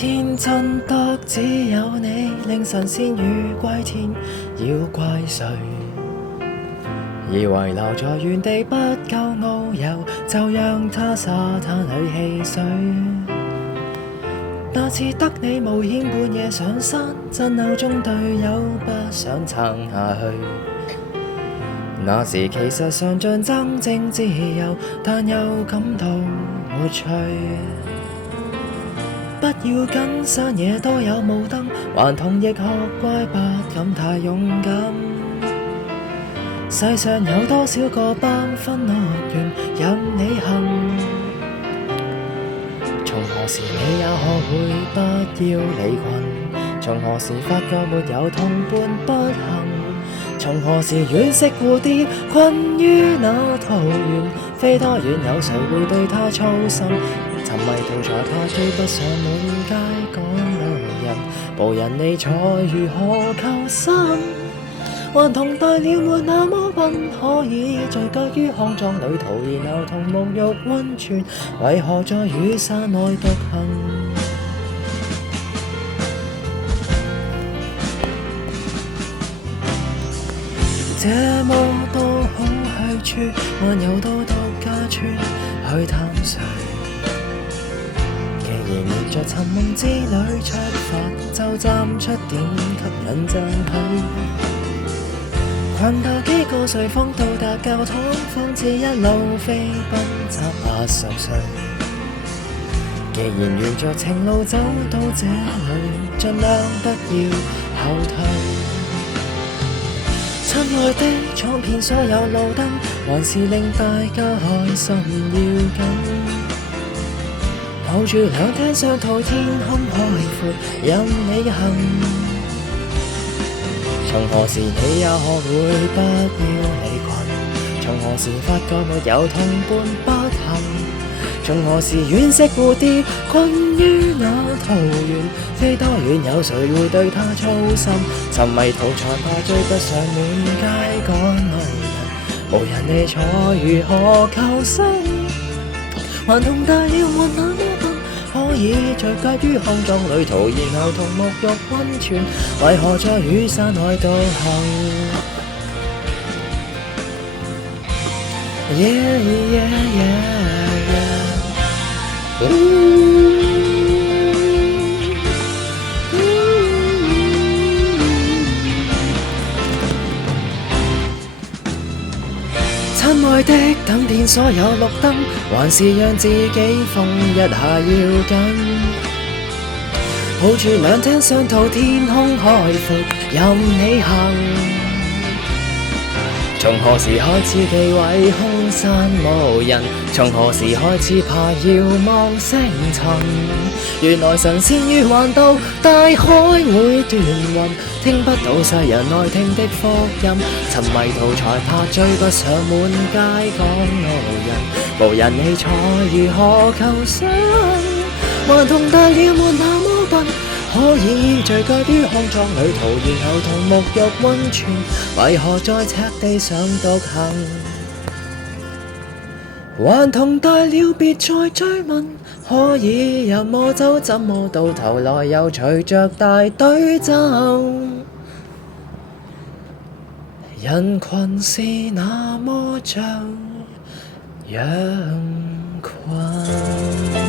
天真得只有你，令神仙與歸天，要怪誰？以為留在原地不夠遨遊，就讓它沙灘裏戲水。那次得你冒險半夜上山，爭拗中隊友不想撐下去。那時其實上像爭爭自由，但又感到沒趣。不要緊，山野多有霧燈，頑童亦學乖，不敢太勇敢。世上有多少個繽紛樂園任你行？從何時你也學會不要離群？從何時發覺沒有同伴不行？從何時惋惜蝴蝶困於那桃源？飛多遠有誰會對它操心？沉迷圖才怕追不上滿街趕路人，無人理睬如何求生？頑童大了沒那麼笨，可以聚腳於康莊旅途，然後同沐浴溫泉，為何在雨傘內獨行？這麼多好去處，還有多獨家村去探誰？既然沿着尋夢之旅出發，就站出點吸引讚許。逛到幾個睡房到達教堂，方知一路飛奔走80歲。既然沿着情路走到這裏，盡量不要後退。親愛的，闖遍所有路燈，還是令大家開心要緊。抱住兩廳雙套，天空海闊任你行。從何時你也學會不要離群？從何時發覺沒有同伴不行？從何時惋惜蝴蝶困於那桃源？飛多遠有誰會對它操心？沉迷圖才怕追不上滿街趕路人，無人理睬如何求生？頑童大了沒那麼笨，可以聚腳於康莊旅途，然後同沐浴溫泉，為何在雨傘內獨行？Yeah, yeah, yeah, yeah. 親愛的，等遍所有綠燈，還是讓自己瘋一下要緊。抱住兩廳雙套，天空海闊任你行。從何時開始忌諱空山無人？從何時開始怕遙望星塵？原來神仙於環道，大海會斷魂，聽不到世人愛聽的福音。沉迷圖才怕追不上滿街趕路人，無人理睬如何求生？頑童大了沒那麼笨，可以聚腳於康莊旅途，然後同沐浴溫泉，為何在赤地上獨行？頑童大了別再追問，可以任麼走怎麼到頭來又隨着大隊走？人群是那麼像羊群。